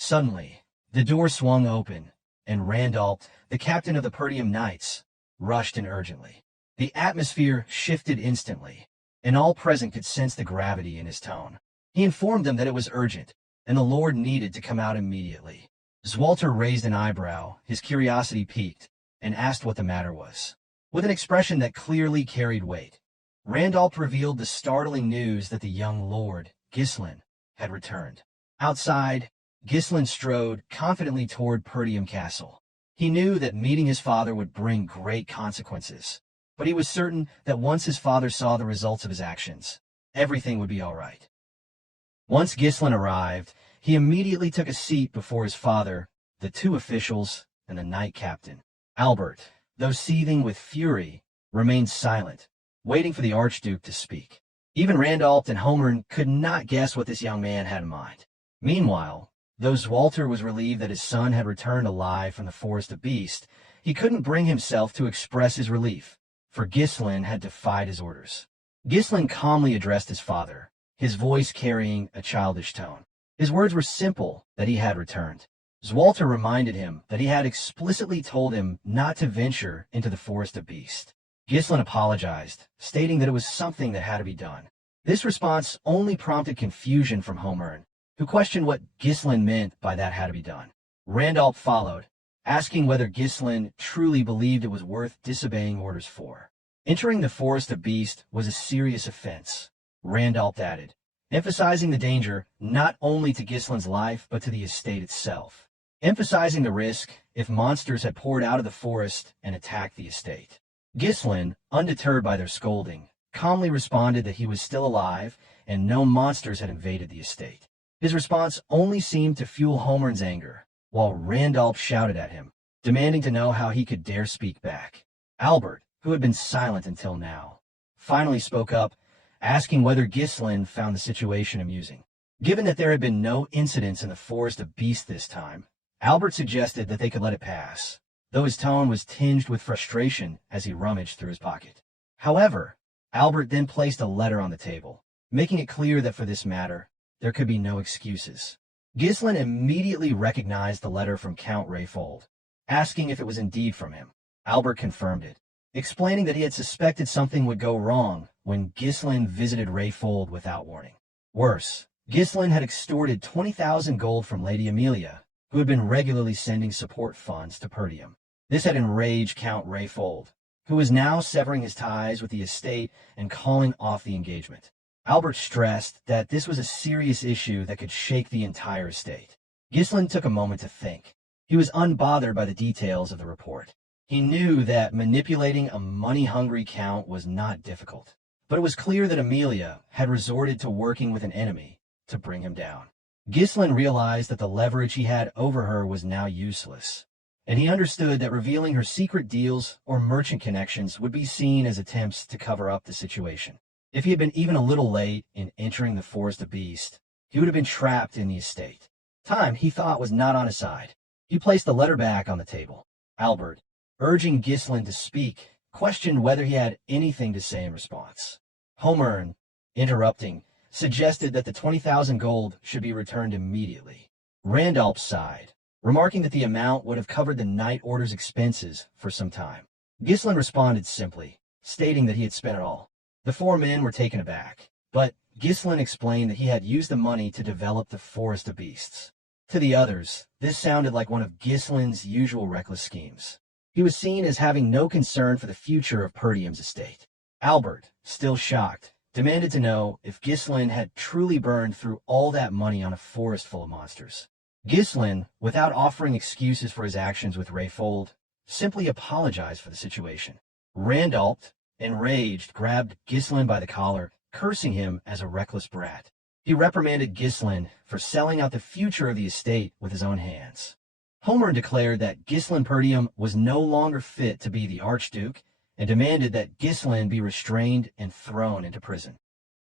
Suddenly, the door swung open, and Randolph, the captain of the Perdium Knights, rushed in urgently. The atmosphere shifted instantly, and all present could sense the gravity in his tone. He informed them that it was urgent, and the Lord needed to come out immediately. Zwalter raised an eyebrow, his curiosity piqued, and asked what the matter was. With an expression that clearly carried weight, Randolph revealed the startling news that the young Lord, Ghislain, had returned. Outside, Ghislain strode confidently toward Perdium Castle. He knew that meeting his father would bring great consequences, but he was certain that once his father saw the results of his actions, everything would be all right. Once Ghislain arrived, he immediately took a seat before his father, the two officials, and the knight captain. Albert, though seething with fury, remained silent, waiting for the Archduke to speak. Even Randolph and Homern could not guess what this young man had in mind. Meanwhile, though Zwalter was relieved that his son had returned alive from the Forest of Beasts, he couldn't bring himself to express his relief, for Ghislain had defied his orders. Ghislain calmly addressed his father, his voice carrying a childish tone. His words were simple, that he had returned. Zwalter reminded him that he had explicitly told him not to venture into the Forest of Beasts. Ghislain apologized, stating that it was something that had to be done. This response only prompted confusion from Homern, who questioned what Ghislain meant by that had to be done. Randolph followed, asking whether Ghislain truly believed it was worth disobeying orders for. Entering the Forest of Beasts was a serious offense, Randolph added, emphasizing the danger not only to Ghislain's life but to the estate itself, emphasizing the risk if monsters had poured out of the forest and attacked the estate. Ghislain, undeterred by their scolding, calmly responded that he was still alive and no monsters had invaded the estate. His response only seemed to fuel Homern's anger, while Randolph shouted at him, demanding to know how he could dare speak back. Albert, who had been silent until now, finally spoke up, asking whether Ghislain found the situation amusing. Given that there had been no incidents in the Forest of Beasts this time, Albert suggested that they could let it pass, though his tone was tinged with frustration as he rummaged through his pocket. However, Albert then placed a letter on the table, making it clear that for this matter, there could be no excuses. Ghislain immediately recognized the letter from Count Rayfold, asking if it was indeed from him. Albert confirmed it, explaining that he had suspected something would go wrong when Ghislain visited Rayfold without warning. Worse, Ghislain had extorted 20,000 gold from Lady Amelia, who had been regularly sending support funds to Perdium. This had enraged Count Rayfold, who was now severing his ties with the estate and calling off the engagement. Albert stressed that this was a serious issue that could shake the entire estate. Ghislain took a moment to think. He was unbothered by the details of the report. He knew that manipulating a money-hungry count was not difficult, but it was clear that Amelia had resorted to working with an enemy to bring him down. Ghislain realized that the leverage he had over her was now useless, and he understood that revealing her secret deals or merchant connections would be seen as attempts to cover up the situation. If he had been even a little late in entering the Forest of Beasts, he would have been trapped in the estate. Time, he thought, was not on his side. He placed the letter back on the table. Albert, urging Ghislain to speak, questioned whether he had anything to say in response. Homern, interrupting, suggested that the 20,000 gold should be returned immediately. Randolph sighed, remarking that the amount would have covered the Knight Order's expenses for some time. Ghislain responded simply, stating that he had spent it all. The four men were taken aback, but Ghislain explained that he had used the money to develop the Forest of Beasts. To the others, this sounded like one of Ghislain's usual reckless schemes. He was seen as having no concern for the future of Perdium's estate. Albert, still shocked, demanded to know if Ghislain had truly burned through all that money on a forest full of monsters. Ghislain, without offering excuses for his actions with Rayfold, simply apologized for the situation. Randolph, enraged, grabbed Ghislain by the collar, cursing him as a reckless brat. He reprimanded Ghislain for selling out the future of the estate with his own hands. Homern declared that Ghislain Perdium was no longer fit to be the Archduke and demanded that Ghislain be restrained and thrown into prison.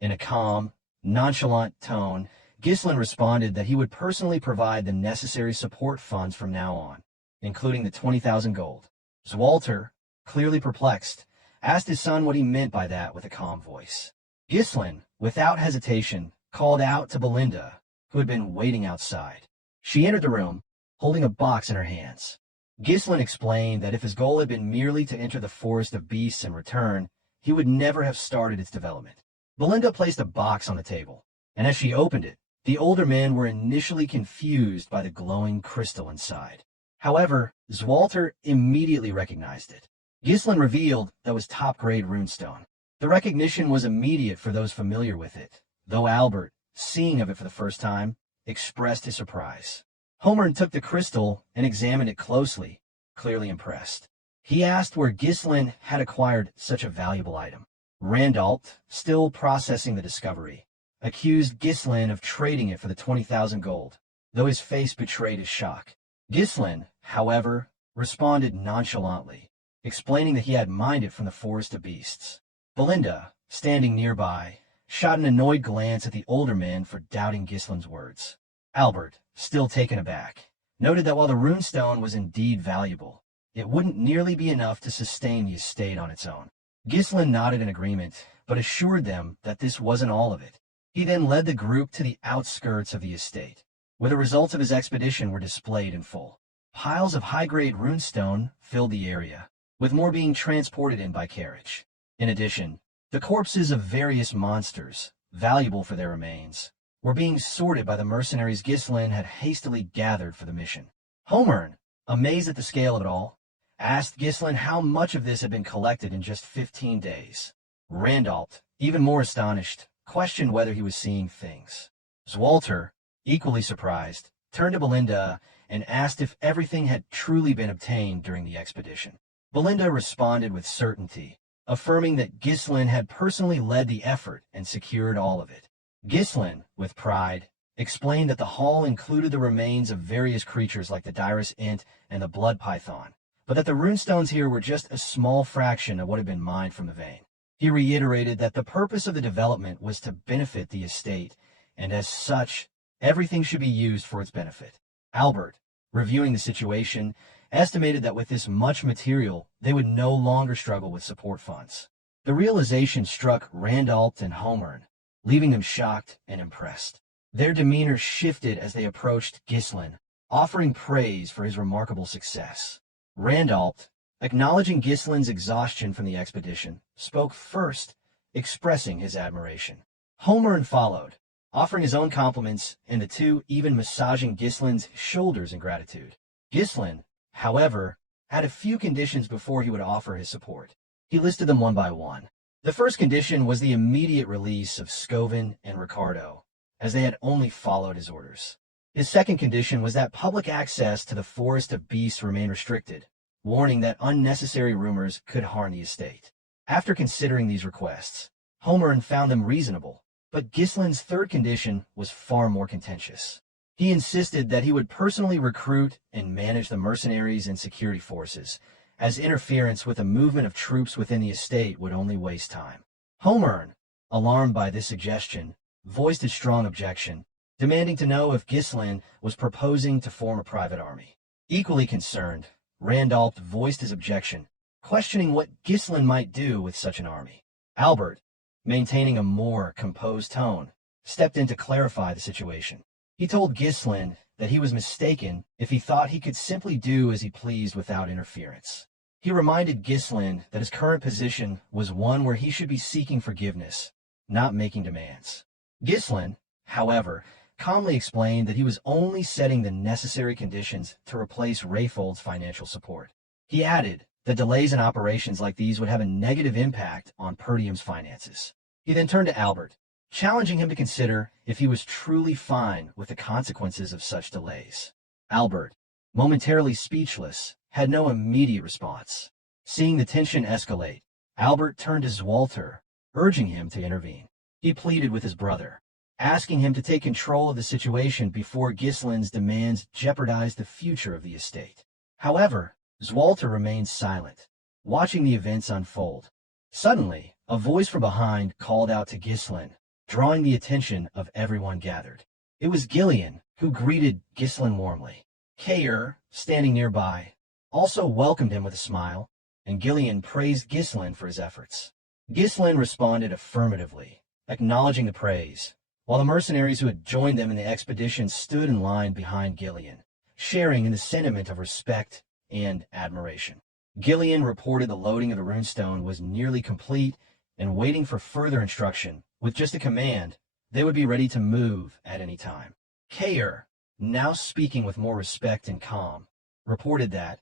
In a calm, nonchalant tone, Ghislain responded that he would personally provide the necessary support funds from now on, including the 20,000 gold. Zwalter, clearly perplexed, asked his son what he meant by that with a calm voice. Ghislain, without hesitation, called out to Belinda, who had been waiting outside. She entered the room, holding a box in her hands. Ghislain explained that if his goal had been merely to enter the Forest of Beasts and return, he would never have started its development. Belinda placed a box on the table, and as she opened it, the older men were initially confused by the glowing crystal inside. However, Zwalter immediately recognized it. Ghislain revealed that was top-grade runestone. The recognition was immediate for those familiar with it, though Albert, seeing of it for the first time, expressed his surprise. Homer took the crystal and examined it closely, clearly impressed. He asked where Ghislain had acquired such a valuable item. Randalt, still processing the discovery, accused Ghislain of trading it for the 20,000 gold, though his face betrayed his shock. Ghislain, however, responded nonchalantly, explaining that he had mined it from the Forest of Beasts. Belinda, standing nearby, shot an annoyed glance at the older men for doubting Ghislain's words. Albert, still taken aback, noted that while the runestone was indeed valuable, it wouldn't nearly be enough to sustain the estate on its own. Ghislain nodded in agreement, but assured them that this wasn't all of it. He then led the group to the outskirts of the estate, where the results of his expedition were displayed in full. Piles of high-grade runestone filled the area, with more being transported in by carriage. In addition, the corpses of various monsters, valuable for their remains, were being sorted by the mercenaries Ghislain had hastily gathered for the mission. Homer, amazed at the scale of it all, asked Ghislain how much of this had been collected in just 15 days. Randalt, even more astonished, questioned whether he was seeing things. Zwalter, equally surprised, turned to Belinda and asked if everything had truly been obtained during the expedition. Belinda responded with certainty, affirming that Ghislain had personally led the effort and secured all of it. Ghislain, with pride, explained that the haul included the remains of various creatures like the dirus int and the blood python, but that the runestones here were just a small fraction of what had been mined from the vein. He reiterated that the purpose of the development was to benefit the estate, and as such, everything should be used for its benefit. Albert, reviewing the situation, estimated that with this much material, they would no longer struggle with support funds. The realization struck Randalt and Homer, leaving them shocked and impressed. Their demeanor shifted as they approached Ghislain, offering praise for his remarkable success. Randalt, acknowledging Ghislain's exhaustion from the expedition, spoke first, expressing his admiration. Homer followed, offering his own compliments, and the two even massaging Ghislain's shoulders in gratitude. Ghislain, however, had a few conditions before he would offer his support. He listed them one by one. The first condition was the immediate release of Scovin and Ricardo, as they had only followed his orders. His second condition was that public access to the Forest of Beasts remain restricted, warning that unnecessary rumors could harm the estate. After considering these requests, Homer found them reasonable, but Ghislain's third condition was far more contentious. He insisted that he would personally recruit and manage the mercenaries and security forces, as interference with the movement of troops within the estate would only waste time. Homer, alarmed by this suggestion, voiced a strong objection, demanding to know if Ghislain was proposing to form a private army. Equally concerned, Randolph voiced his objection, questioning what Ghislain might do with such an army. Albert, maintaining a more composed tone, stepped in to clarify the situation. He told Ghislain that he was mistaken if he thought he could simply do as he pleased without interference. He reminded Ghislain that his current position was one where he should be seeking forgiveness, not making demands. Ghislain, however, calmly explained that he was only setting the necessary conditions to replace Rayfold's financial support. He added that delays in operations like these would have a negative impact on Perdium's finances. He then turned to Albert, challenging him to consider if he was truly fine with the consequences of such delays. Albert, momentarily speechless, had no immediate response. Seeing the tension escalate, Albert turned to Zwalter, urging him to intervene. He pleaded with his brother, asking him to take control of the situation before Ghislain's demands jeopardized the future of the estate. However, Zwalter remained silent, watching the events unfold. Suddenly, a voice from behind called out to Ghislain, drawing the attention of everyone gathered. It was Gillian, who greeted Ghislain warmly. Kayer, standing nearby, also welcomed him with a smile, and Gillian praised Ghislain for his efforts. Ghislain responded affirmatively, acknowledging the praise, while the mercenaries who had joined them in the expedition stood in line behind Ghislain, sharing in the sentiment of respect and admiration. Ghislain reported the loading of the runestone was nearly complete and waiting for further instruction. With just a command, they would be ready to move at any time. Kayer, now speaking with more respect and calm, reported that,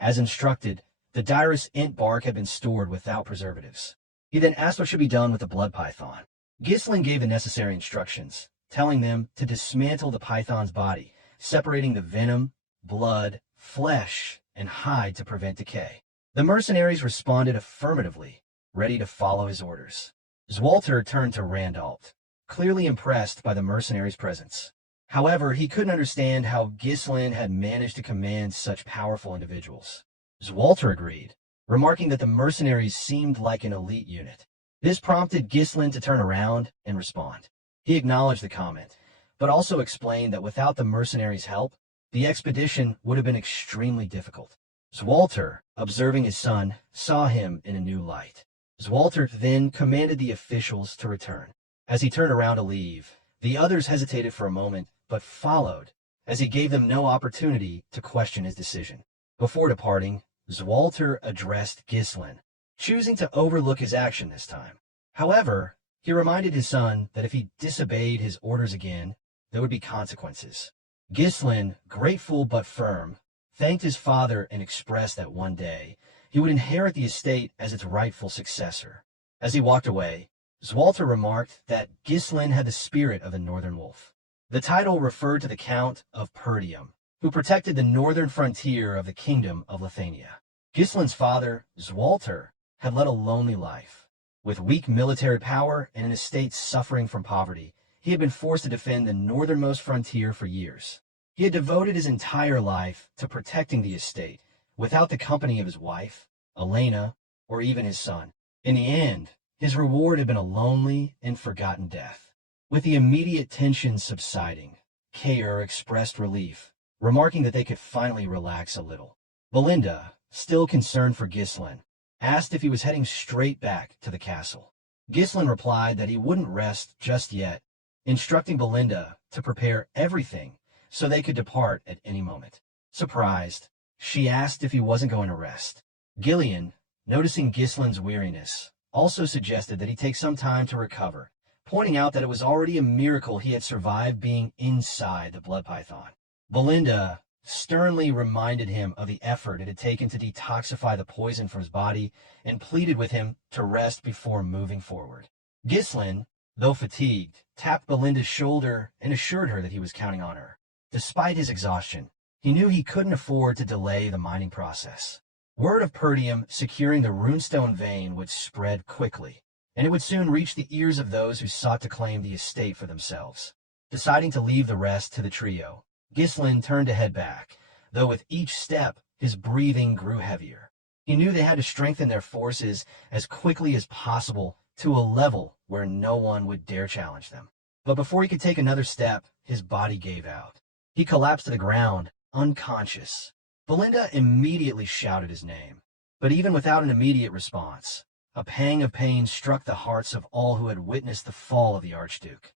as instructed, the direst int bark had been stored without preservatives. He then asked what should be done with the blood python. Ghislain gave the necessary instructions, telling them to dismantle the python's body, separating the venom, blood, flesh, and hide to prevent decay. The mercenaries responded affirmatively, ready to follow his orders. Zwalter turned to Randalt, clearly impressed by the mercenaries' presence. However, he couldn't understand how Ghislain had managed to command such powerful individuals. Zwalter agreed, remarking that the mercenaries seemed like an elite unit. This prompted Ghislain to turn around and respond. He acknowledged the comment, but also explained that without the mercenaries' help, the expedition would have been extremely difficult. Zwalter, observing his son, saw him in a new light. Zwalter then commanded the officials to return. As he turned around to leave, the others hesitated for a moment, but followed, as he gave them no opportunity to question his decision. Before departing, Zwalter addressed Ghislain, choosing to overlook his action this time. However, he reminded his son that if he disobeyed his orders again, there would be consequences. Ghislain, grateful but firm, thanked his father and expressed that one day he would inherit the estate as its rightful successor. As he walked away, Zwalter remarked that Ghislain had the spirit of the Northern Wolf. The title referred to the Count of Perdium, who protected the northern frontier of the Kingdom of Lithuania. Ghislain's father, Zwalter, had led a lonely life. With weak military power and an estate suffering from poverty, he had been forced to defend the northernmost frontier for years. He had devoted his entire life to protecting the estate, without the company of his wife, Elena, or even his son. In the end, his reward had been a lonely and forgotten death. With the immediate tension subsiding, Kayer expressed relief, remarking that they could finally relax a little. Belinda, still concerned for Ghislain, asked if he was heading straight back to the castle. Ghislain replied that he wouldn't rest just yet, instructing Belinda to prepare everything so they could depart at any moment. Surprised, she asked if he wasn't going to rest. Ghislain, noticing Ghislain's weariness, also suggested that he take some time to recover, pointing out that it was already a miracle he had survived being inside the blood python. Belinda sternly reminded him of the effort it had taken to detoxify the poison from his body and pleaded with him to rest before moving forward. Ghislain, though fatigued, tapped Belinda's shoulder and assured her that he was counting on her. Despite his exhaustion, he knew he couldn't afford to delay the mining process. Word of Perdium securing the runestone vein would spread quickly, and it would soon reach the ears of those who sought to claim the estate for themselves. Deciding to leave the rest to the trio, Ghislain turned to head back, though with each step his breathing grew heavier. He knew they had to strengthen their forces as quickly as possible to a level where no one would dare challenge them. But before he could take another step, his body gave out. He collapsed to the ground, unconscious. Belinda immediately shouted his name, but even without an immediate response, a pang of pain struck the hearts of all who had witnessed the fall of the Archduke.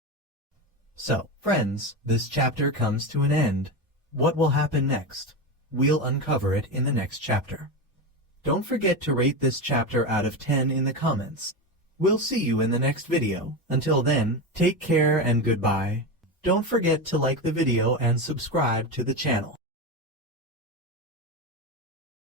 So, friends, this chapter comes to an end. What will happen next? We'll uncover it in the next chapter. Don't forget to rate this chapter out of 10 in the comments. We'll see you in the next video. Until then, take care and goodbye. Don't forget to like the video and subscribe to the channel.